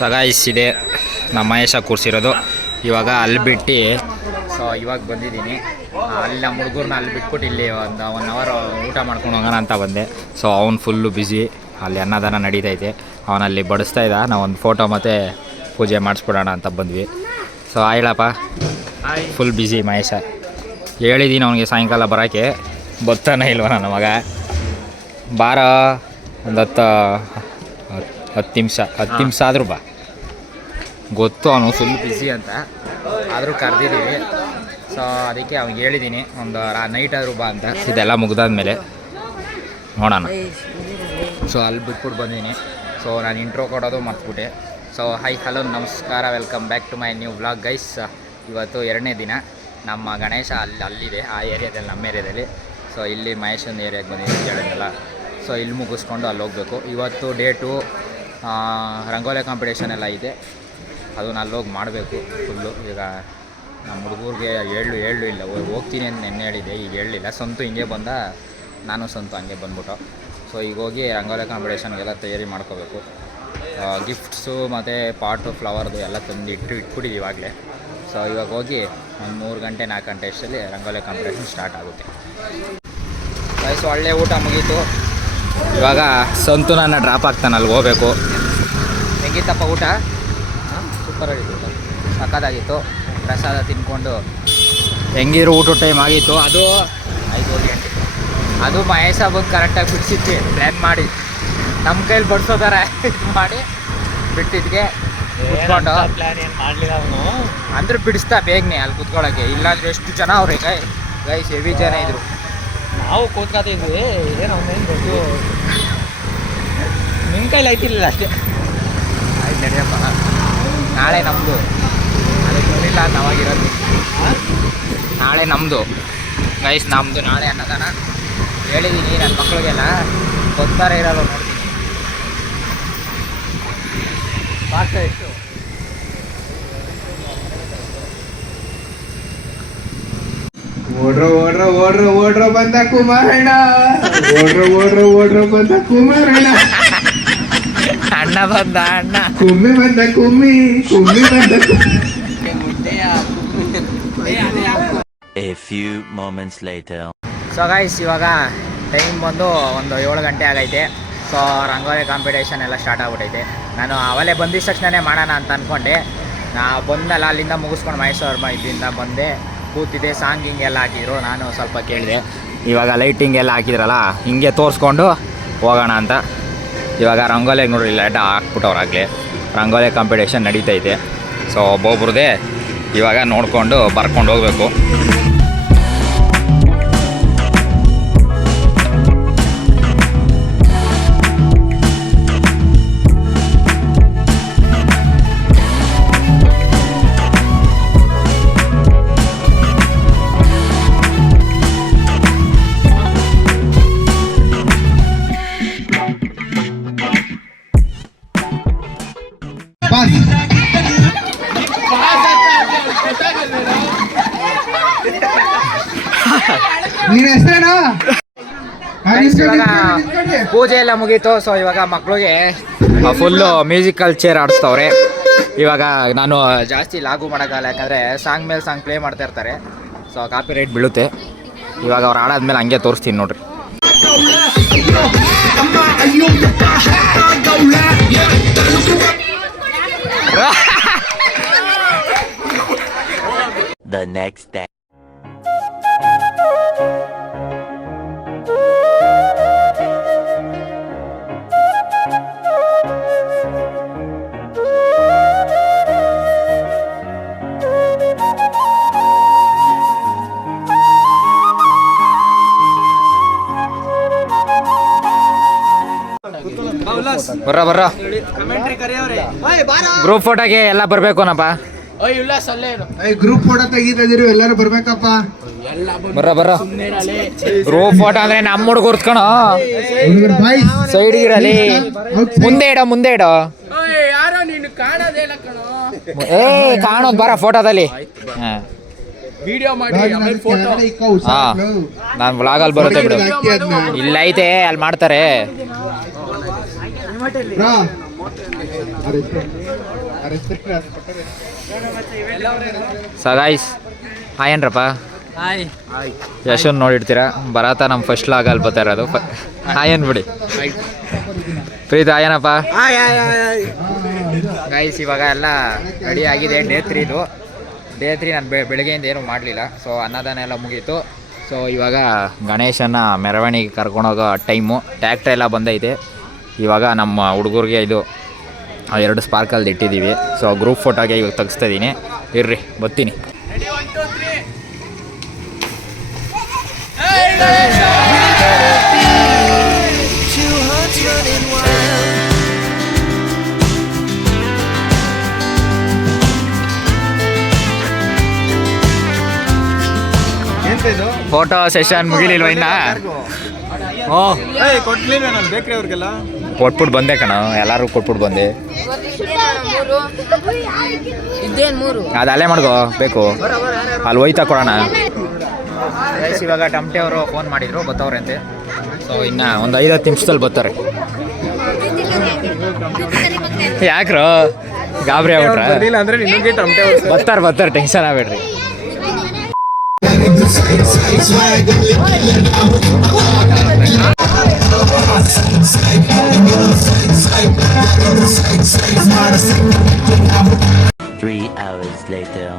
So guys ಇದೆ ನಮ್ಮ ಮಹೇಶ ಕೂರಿಸಿರೋದು. ಇವಾಗ ಅಲ್ಲಿ ಬಿಟ್ಟು ಸೊ ಇವಾಗ ಬಂದಿದ್ದೀನಿ. ಅಲ್ಲಿ ನಮ್ಮ ಹುಡುಗರನ್ನ ಅಲ್ಲಿ ಬಿಟ್ಬಿಟ್ಟು ಇಲ್ಲಿ ಒಂದು 1 ಅವರ್ ಊಟ ಮಾಡ್ಕೊಂಡು ಹೋಗೋಣ ಅಂತ ಬಂದೆ. ಸೊ ಅವ್ನು ಫುಲ್ಲು ಬ್ಯುಸಿ, ಅಲ್ಲಿ ಅನ್ನದಾನ ನಡೀತೈತೆ, ಅವನಲ್ಲಿ ಬಡಿಸ್ತಾ ಇದ್ದ. ನಾವು ಒಂದು ಫೋಟೋ ಮತ್ತು ಪೂಜೆ ಮಾಡಿಸ್ಬಿಡೋಣ ಅಂತ ಬಂದ್ವಿ. ಸೊ ಹೇಳಪ್ಪ, ಫುಲ್ ಬ್ಯುಸಿ ಮಹೇಶ. ಹೇಳಿದ್ದೀನಿ ಅವನಿಗೆ ಸಾಯಂಕಾಲ ಬರೋಕ್ಕೆ, ಬರ್ತಾನೆ ಇಲ್ವ ನನ್ನ ಮಗ. ಬಾರ ಒಂದು 10 ನಿಮಿಷ ಆದರೂ ಬಾ. ಗೊತ್ತು ಅವನು ಫುಲ್ ಬ್ಯುಸಿ ಅಂತ, ಆದರೂ ಕರೆದಿದ್ದೀವಿ. ಸೊ ಅದಕ್ಕೆ ಅವ್ನಿಗೆ ಹೇಳಿದ್ದೀನಿ ಒಂದು ನೈಟ್ ಆದರೂ ಬಾ ಅಂತ. ಇದೆಲ್ಲ ಮುಗ್ದಾದ್ಮೇಲೆ ನೋಡೋಣ. ಸೊ ಅಲ್ಲಿ ಬಿಟ್ಬಿಟ್ಟು ಬಂದೀನಿ. ಸೊ ನಾನು ಇಂಟ್ರೋ ಕೊಡೋದು ಮರ್ತ್ಬಿಟ್ಟೆ. ಸೊ ಹೈ ಹಲೋ ನಮಸ್ಕಾರ, welcome back to my new vlog guys. ಇವತ್ತು 2ನೇ ದಿನ. ನಮ್ಮ ಗಣೇಶ ಅಲ್ಲಿದೆ, ಆ ಏರಿಯಾದಲ್ಲಿ, ನಮ್ಮ ಏರಿಯಾದಲ್ಲಿ. ಸೊ ಇಲ್ಲಿ ಮಹೇಶನ ಏರಿಯಾಗೆ ಬಂದಿದ್ದೀನಿ ಕೇಳಿದ್ನಲ್ಲ. ಸೊ ಇಲ್ಲಿ ಮುಗಿಸ್ಕೊಂಡು ಅಲ್ಲಿ ಹೋಗಬೇಕು. ಇವತ್ತು ಡೇಟು ರಂಗೋಲಿ ಕಾಂಪಿಟೇಷನ್ ಎಲ್ಲ ಇದೆ, ಅದನ್ನ ಅಲ್ಲೋಗಿ ಮಾಡಬೇಕು ಫುಲ್ಲು. ಈಗ ನಮ್ಮ ಹುಡುಗರಿಗೆ ಹೇಳು ಇಲ್ಲ, ಹೋಗ್ತೀನಿ ಅಂತ ನೆನ್ನೆ ಹೇಳಿದ್ದೆ, ಈಗ ಹೇಳಲಿಲ್ಲ. ಸ್ವಂತ ಹಿಂಗೆ ಬಂದ, ನಾನು ಸ್ವಂತ ಹಂಗೆ ಬಂದ್ಬಿಟ್ಟು. ಸೊ ಈಗ ಹೋಗಿ ರಂಗೋಲಿ ಕಾಂಪಿಟೇಷನ್ಗೆಲ್ಲ ತಯಾರಿ ಮಾಡ್ಕೋಬೇಕು. ಗಿಫ್ಟ್ಸು ಮತ್ತು ಪಾಟು ಫ್ಲವರ್ದು ಎಲ್ಲ ತಂದು ಇಟ್ಬಿಟ್ಟಿದ್ದೀವಿ ಇವಾಗಲೇ. ಸೊ ಇವಾಗ ಹೋಗಿ ಒಂದು 3 ಗಂಟೆ 4 ಗಂಟೆ ಅಷ್ಟರಲ್ಲಿ ರಂಗೋಲಿ ಕಾಂಪಿಟೇಷನ್ ಸ್ಟಾರ್ಟ್ ಆಗುತ್ತೆ. ಸೊ ಒಳ್ಳೆ ಊಟ ಮುಗೀತು. ಇವಾಗ ಸಂತು ನನ್ನ ಡ್ರಾಪ್ ಆಗ್ತಾನೆ, ಅಲ್ಲಿಗೆ ಹೋಗಬೇಕು. ಹೆಂಗಿತ್ತಪ್ಪ ಊಟ? ಸೂಪರಾಗಿತ್ತು, ಸಕ್ಕತ್ತಾಗಿತ್ತು. ಪ್ರಸಾದ ತಿನ್ಕೊಂಡು ಹೆಂಗಿರೋ ಊಟ ಟೈಮ್ ಆಗಿತ್ತು. ಅದು 5 ಗಂಟೆ. ಅದು ಮಹೇಶ ಬಂದು ಕರೆಕ್ಟಾಗಿ ಬಿಡಿಸಿದ್ವಿ, ಪ್ಲ್ಯಾನ್ ಮಾಡಿ ನಮ್ಮ ಕೈಲಿ ಬಡಿಸೋದಾರೆ ಮಾಡಿ ಬಿಟ್ಟಿದ್ಗೆ ಕುತ್ಕೊಂಡು. ಅಂದ್ರೆ ಬಿಡಿಸ್ತಾ ಬೇಗನೆ ಅಲ್ಲಿ ಕುತ್ಕೊಳ್ಳೋಕ್ಕೆ, ಇಲ್ಲಾಂದ್ರೆ ಎಷ್ಟು ಜನ ಅವ್ರೆ ಗೈಸ್, ಹೆವಿ ಜನ ಇದ್ರು. ನಾವು ಕೂತ್ಕೊತಿದ್ವಿ, ಏನು ಅವನೇನು ಗೊತ್ತು, ನಿಮ್ಮ ಕೈಲಿ ಆಯ್ತಿರ್ಲಿಲ್ಲ ಅಷ್ಟೇ. ಆಯ್ತು ನಡಿಯಪ್ಪ, ನಾಳೆ ನಮ್ಮದು. ಅದಕ್ಕೆ ನೋಡಿಲ್ಲ ನಾವಾಗಿರೋದು. ನಾಳೆ ನಮ್ಮದು ಗೈಸ್, ನಮ್ಮದು ನಾಳೆ ಅನ್ನದಾನ. ಹೇಳಿದ್ದೀನಿ ನನ್ನ ಮಕ್ಕಳಿಗೆಲ್ಲ, ಗೊತ್ತಾರೆ ಇರಲ್ಲ ನೋಡ್ತೀನಿ. ಬಾಕ್ಸ ಎಷ್ಟು? ಓಡ್ರ ಬಂದ ಕುಮಾರಣ್ಣ, ಓಡ್ರ ಬಂದ ಕುಮಾರಣ್ಣ. ಅಣ್ಣ ಬಂದ, ಅಣ್ಣ ಕುಮ್ಮಿ ಬಂದ, ಕುಮ್ಮಿ ಬಂದ. A few moments later. So guys, ಇವಾಗ ಟೈಮ್ ಬಂದು ಒಂದು 7 ಗಂಟೆ ಆಗೈತೆ. ಸೊ ರಂಗೋಲಿ ಕಾಂಪಿಟೇಷನ್ ಎಲ್ಲ ಸ್ಟಾರ್ಟ್ ಆಗ್ಬಿಟ್ಟೈತೆ. ನಾನು ಅವಲೇ ಬಂದಿದ್ದ ತಕ್ಷಣನೇ ಮಾಡೋಣ ಅಂತ ಅಂದ್ಕೊಂಡೆ. ನಾ ಬಂದಲ್ಲ, ಅಲ್ಲಿಂದ ಮುಗಿಸ್ಕೊಂಡು ಮಹೇಶ್ವರ ಇದ್ದಿಂದ ಬಂದೆ, ಕೂತಿದ್ದೆ. ಸಾಂಗ್ ಹಿಂಗೆಲ್ಲ ಹಾಕಿದ್ರು, ನಾನು ಸ್ವಲ್ಪ ಕೇಳಿದೆ. ಇವಾಗ ಲೈಟಿಂಗ್ ಎಲ್ಲ ಹಾಕಿದ್ರಲ್ಲ, ಹಿಂಗೆ ತೋರಿಸ್ಕೊಂಡು ಹೋಗೋಣ ಅಂತ. ಇವಾಗ ರಂಗೋಲಿಗೆ ನೋಡ್ರಿ, ಲೈಟ್ ಹಾಕ್ಬಿಟ್ಟವ್ರಾಗಲೇ ರಂಗೋಲಿ ಕಾಂಪಿಟೇಷನ್ ನಡೀತೈತೆ. ಸೊ ಒಬ್ಬೊಬ್ರದೇ ಇವಾಗ ನೋಡಿಕೊಂಡು ಬರ್ಕೊಂಡು ಹೋಗಬೇಕು. ಪೂಜೆ ಎಲ್ಲ ಮುಗೀತು. ಸೊ ಇವಾಗ ಮಕ್ಕಳಿಗೆ ಫುಲ್ಲು ಮ್ಯೂಸಿಕಲ್ ಚೇರ್ ಆಡಿಸ್ತವ್ರೆ. ಇವಾಗ ನಾನು ಜಾಸ್ತಿ ಲಾಗು ಮಾಡೋಕ್ಕಲ್ಲ, ಯಾಕಂದರೆ ಸಾಂಗ್ ಮೇಲೆ ಸಾಂಗ್ ಪ್ಲೇ ಮಾಡ್ತಾ ಇರ್ತಾರೆ. ಸೊ ಕಾಪಿ ರೈಟ್ ಬೀಳುತ್ತೆ. ಇವಾಗ ಅವ್ರು ಆಡಾದ್ಮೇಲೆ ಹಂಗೆ ತೋರಿಸ್ತೀನಿ ನೋಡ್ರಿ. The next day. ಬರ್ರ ಬರ್ರ ಕಮೆಂಟ್ರಿ ಕರೆಯವ್ರೆ ಗ್ರೂಪ್ ಫೋಟೋಗೆ ಎಲ್ಲ ಬರ್ಬೇಕುನಪ್ಪ. ಗ್ರೂಪ್ ಫೋಟೋ ತೆಗಿತಿದ್ರು ಎಲ್ಲರೂ ಬರ್ಬೇಕಪ್ಪ. ಬರ್ರ ಬರ್ರ ಗ್ರೂಪ್ ಫೋಟೋ ಅಂದ್ರೆ ನಮ್ಮ ಹುಡುಗರು ಕಣೋ. ಹುಡುಗರು ಬಾಯ್ ಸೈಡ್ ಇರಲಿ, ಮುಂದೆ ಇಡೋ ಯಾರೋ ನೀನು ಕಾಣೋದೇನ ಕಣೋ. ಕಾಣೋದು ಬರ ಫೋಟೋದಲ್ಲಿ. ವಿಡಿಯೋ ಮಾಡಿ ಆಮೇಲೆ ಫೋಟೋ. ಹಾ ನಾನು ವ್ಲಾಗಲ್ಲಿ ಬರುತ್ತೆ ಬಿಡು. ಇಲ್ಲ ಐತೆ ಅಲ್ಲಿ ಮಾಡ್ತಾರೆ. ಸಗಾಯ್ಸ್ ಹಾಯೇನ್ರಪ್ಪ. ಯಶನ್ ನೋಡಿರ್ತೀರಾ ಬರತ್ತ ನಮ್ಮ ಫಸ್ಟ್ ಲಾಗಲ್ಲಿ ಬರ್ತಾ ಇರೋದು. ಹಾಯನ್ ಬಿಡಿ ಪ್ರೀತ್ ಹಾಯನಪ್ಪ. ಗೈಸ್ ಇವಾಗ ಎಲ್ಲ ರೆಡಿ ಆಗಿದೆ. ಡೇ 3 ನಾನು ಬೆಳಗ್ಗೆಯಿಂದ ಏನೂ ಮಾಡಲಿಲ್ಲ. ಸೊ ಅನ್ನದಾನ ಎಲ್ಲ ಮುಗೀತು. ಸೊ ಇವಾಗ ಗಣೇಶನ ಮೆರವಣಿಗೆ ಕರ್ಕೊಂಡೋಗೋ ಟೈಮು. ಟ್ಯಾಕ್ಟ್ರ್ ಎಲ್ಲ ಬಂದೈತೆ. ಇವಾಗ ನಮ್ಮ ಹುಡುಗರಿಗೆ ಇದು 2 ಸ್ಪಾರ್ಕಲ್ಲಿ ಇಟ್ಟಿದ್ದೀವಿ. ಸೊ ಗ್ರೂಪ್ ಫೋಟೋಗೆ ಇವಾಗ ತೆಗಿಸ್ತಾ ಇದ್ದೀನಿ. ಇರ್ರಿ ಬರ್ತೀನಿ. ಫೋಟೋ ಸೆಷನ್ ಮುಗಿಲಿಲ್ವ ಇನ್ನ? ಬೇಕ್ರಿ ಅವ್ರಿಗೆಲ್ಲ ಕೊಟ್ಬಿಟ್ಟು ಬಂದೆ ಕಣ, ಎಲ್ಲರೂ ಕೊಟ್ಬಿಟ್ಟು ಬಂದೆ. ಅದು ಅಲ್ಲೇ ಮಾಡ್ಕೋ ಬೇಕು, ಅಲ್ಲಿ ಹೋಯ್ತಾ ಕೊಡೋಣ. ಇವಾಗ ಟಮಟೆ ಅವರು ಫೋನ್ ಮಾಡಿದ್ರು, ಬರ್ತಾವ್ರೆ ಅಂತೆ. ಸೊ ಇನ್ನು ಒಂದು 5-10 ನಿಮಿಷದಲ್ಲಿ ಬರ್ತಾರೆ. ಯಾಕ್ರೋ ಗಾಬರಿ ಆಗ್ಬಿಟ್ರ? ಅಂದ್ರೆ ನಿಮಗೆ ಟಮಟೆ ಬರ್ತಾರೆ ಟೆನ್ಷನ್ ಆಗ್ಬೇಡ್ರಿ. Three hours later.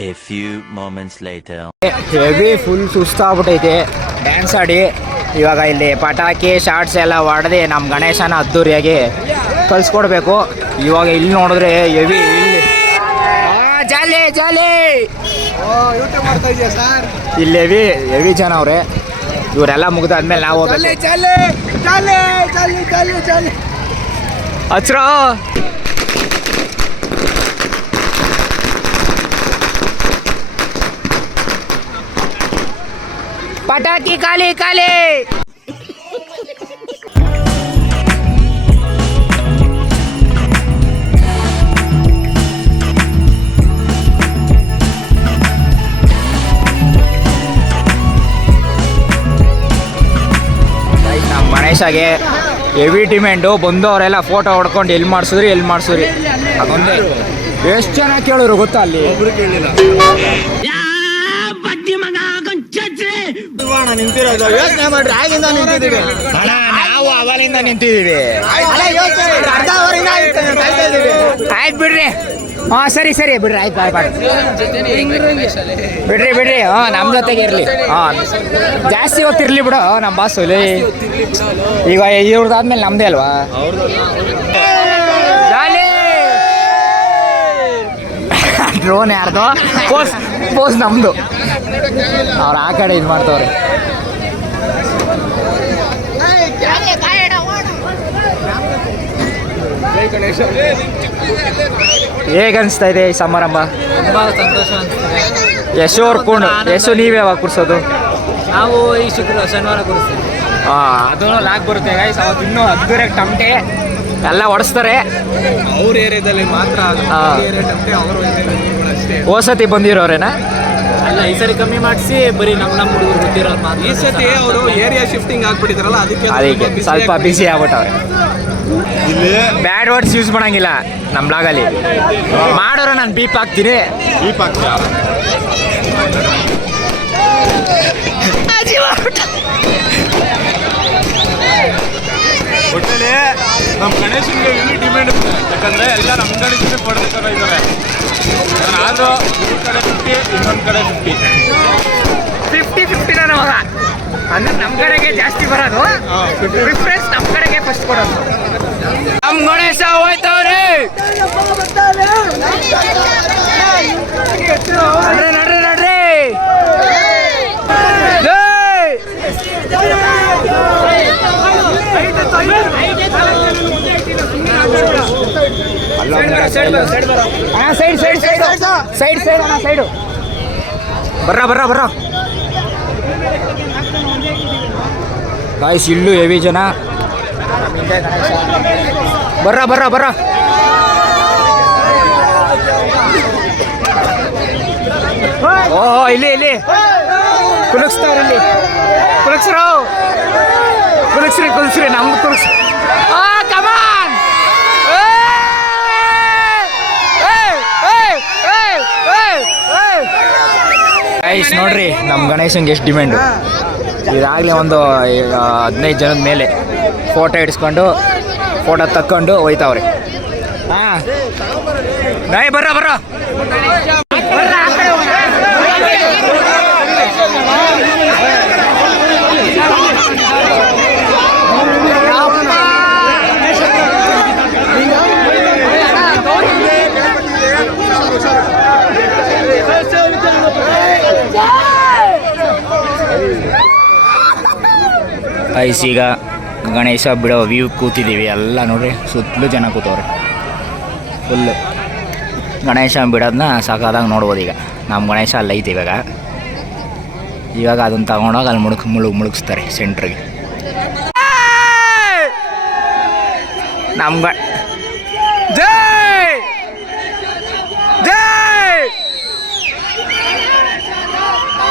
A few moments later. Heavy full ಸುಸ್ತಾಗ್ಬಿಟ್ಟೈತೆ ಡ್ಯಾನ್ಸ್ ಆಡಿ. ಇವಾಗ ಇಲ್ಲಿ ಪಟಾಕಿ ಶಾರ್ಟ್ಸ್ ಎಲ್ಲ ಹೊಡೆದು ನಮ್ಮ ಗಣೇಶನ ಅದ್ದೂರಿಯಾಗಿ ಕಳಿಸ್ಕೊಡ್ಬೇಕು. ಇವಾಗ ಇಲ್ಲಿ ನೋಡಿದ್ರೆ ಹೆವಿ ಜಾಲಿ ಇಲ್ಲಿ ಹೆವಿ ಜನ ಅವ್ರೆ. ಇವರೆಲ್ಲ ಮುಗ್ದಾದ್ಮೇಲೆ ನಾವು ಹಚ್ರ ಪಟಾಕಿ ಖಾಲಿ ನಮ್ಮ ಗಣೇಶಗೆ ಹೆವಿ ಡಿಮ್ಯಾಂಡು. ಬಂದು ಅವರೆಲ್ಲ ಫೋಟೋ ಹೊಡ್ಕೊಂಡು ಎಲ್ಲಿ ಮಾಡಿಸಿದ್ರಿ ಅದೊಂದೇ. ಎಷ್ಟು ಜನ ಕೇಳಿದ್ರು ಗೊತ್ತಾ ಅಲ್ಲಿ? ನಾವು ಅವಲಿಂದ ನಿಂತಿದ್ದೀವಿ. ಆಯ್ತು ಬಿಡ್ರಿ. ಹಾಂ ಸರಿ ಬಿಡ್ರಿ, ಆಯ್ತು ಬಿಡ್ರಿ. ನಮ್ಮ ಜೊತೆಗೆ ಇರಲಿ. ಜಾಸ್ತಿ ಹೊತ್ತಿರ್ಲಿ ಬಿಡು ನಮ್ಮ ಬಾಸು. ಈಗ ಇವ್ರದ್ದಾದ್ಮೇಲೆ ನಮ್ದೇ ಅಲ್ವಾ? ಡ್ರೋನ್ ಯಾರ್ದು? ಪೋಸ್ ನಮ್ದು. ಅವ್ರು ಆ ಕಡೆ ಇದು ಮಾಡ್ತವ್ರೆ. ಜೈ ಗಣೇಶ. ಹೇಗೆ ಅನಿಸ್ತಾ ಇದೆ ಈ ಸಮಾರಂಭ? ತುಂಬ ಸಂತೋಷ ಅನಿಸ್ತದೆ. ಯಶು ಅವ್ರು ಕೊಂಡು ಯಶು ನೀವೇ ಯಾವಾಗ ಕೂರಿಸೋದು? ನಾವು ಈ ಶನಿವಾರ ಕೂರಿಸ್ತೀವಿ. ಅದು ಲಾಕ್ ಬರುತ್ತೆ ಗೈಸ್. ಅವತ್ತು ಇನ್ನೂ ಅದ್ದೂರಿಯಾಗಿ ಟಮಟೆ ಎಲ್ಲ ಹೊಡೆಸ್ತಾರೆ. ಅವ್ರ ಏರಿಯಾದಲ್ಲಿ ಮಾತ್ರ ಟಮಟೆ ಅವ್ರ ಅಷ್ಟೇ. ಓಸತಿ ಬಂದಿರೋರೇನಾ? ಅಲ್ಲ, ಈ ಸರಿ ಕಮ್ಮಿ ಮಾಡಿಸಿ ಬರೀ ನಮ್ಮ ಹುಡುಗರು ಗೊತ್ತಿರೋರು ಮಾತ್ರ. ಈ ಸತಿ ಅವರು ಏರಿಯಾ ಶಿಫ್ಟಿಂಗ್ ಆಗ್ಬಿಟ್ಟಿದಾರಲ್ಲ, ಅದಕ್ಕೆ ಸ್ವಲ್ಪ ಬಿಸಿ ಆಗ್ಬಿಟ್ಟವ್ರೆ. ಬ್ಯಾಡ್ ವರ್ಡ್ಸ್ ಯೂಸ್ ಮಾಡಂಗಿಲ್ಲ ನಮ್ಮ ಬ್ಲಾಗಲ್ಲಿ. ಮಾಡೋರು ನಾನು ಬೀಪ್ ಹಾಕ್ತೀನಿ. ಒಟ್ಟಲ್ಲಿ ನಮ್ಮ ಗಣೇಶನ್ಗೆ ಇಲ್ಲಿ ಡಿಮ್ಯಾಂಡ್ ಇದೆ. ಯಾಕಂದ್ರೆ ಎಲ್ಲ ನಮ್ಮ ಗಣೇಶನ್ಗೆ ಕೊಡಬೇಕಾಗ ಇದ್ದಾರೆ. ಆದರೂ ಈ ಕಡೆ 50, ಇನ್ನೊಂದು ಕಡೆ 50-50 ನನ್ನ ಮಗ ಅಂದ್ರೆ ನಮ್ಮ ಕಡೆಗೆ ಜಾಸ್ತಿ ಬರೋದು. ಪ್ರಿಫರೆನ್ಸ್ ನಮ್ಮ ಕಡೆಗೆ ಫಸ್ಟ್ ಕೊಡೋದು. ನಮ್ಮ ಗಣೇಶ ಹೋಯ್ತವ್ರಿ. ನಡ್ರಿ ನಡ್ರಿ. ಸೈಡು ಬರ್ರ ಗಾಯ್ಸ್. ಇಲ್ಲೂ ಹೆವಿ ಜನ. ಬರ್ರ ಓಹೋ ಇಲ್ಲಿ ಕುಲಕ್ಸ್ತಾವ್ರಿ. ಇಲ್ಲಿ ಕುಲಕ್ಸ್ರಿ ನಮ್ದು ಕುಲಕ್ಸ್ರಿ. ಕಮಾನ್ ಗೈಸ್ ನೋಡ್ರಿ, ನಮ್ಮ ಗಣೇಶನ್ಗೆ ಎಷ್ಟು ಡಿಮ್ಯಾಂಡು. ಇದಾಗಲೇ ಒಂದು 15 ಜನದ ಮೇಲೆ ಫೋಟೋ ಇಡಿಸ್ಕೊಂಡು ಫೋಟೋ ತಕ್ಕೊಂಡು ಹೋಯ್ತಾವ್ರಿ. ಹಾಂ ಬರ್ರ ಐಸ್. ಈಗ ಗಣೇಶ ಬಿಡೋ ವ್ಯೂ ಕೂತಿದ್ದೀವಿ ಎಲ್ಲ ನೋಡ್ರಿ. ಸುತ್ತಲೂ ಜನ ಕೂತವ್ರೆ ಫುಲ್ಲು. ಗಣೇಶ ಬಿಡೋದನ್ನ ಸಾಕಾದಾಗ ನೋಡ್ಬೋದು. ಈಗ ನಮ್ಮ ಗಣೇಶ ಅಲ್ಲಿ ಐತಿ. ಇವಾಗ ಅದನ್ನು ತಗೊಂಡೋಗಿ ಅಲ್ಲಿ ಮುಳುಗಿಸ್ತಾರೆ ಸೆಂಟ್ರಿಗೆ. ನಮ್ಮ ಜೈ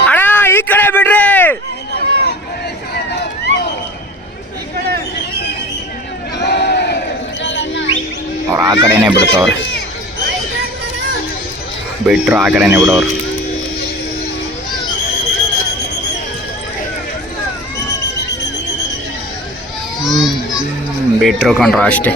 ಅಣ್ಣ ಈ ಕಡೆ ಬಿಡ್ರಿ. ಅವ್ರು ಆ ಕಡೆನೇ ಬಿಡ್ತವ್ರೆ. ಬಿಟ್ರು ಆ ಕಡೆನೇ ಬಿಡೋರು. ಬಿಟ್ರು ಕೊಂಡ್ರು ಅಷ್ಟೇ.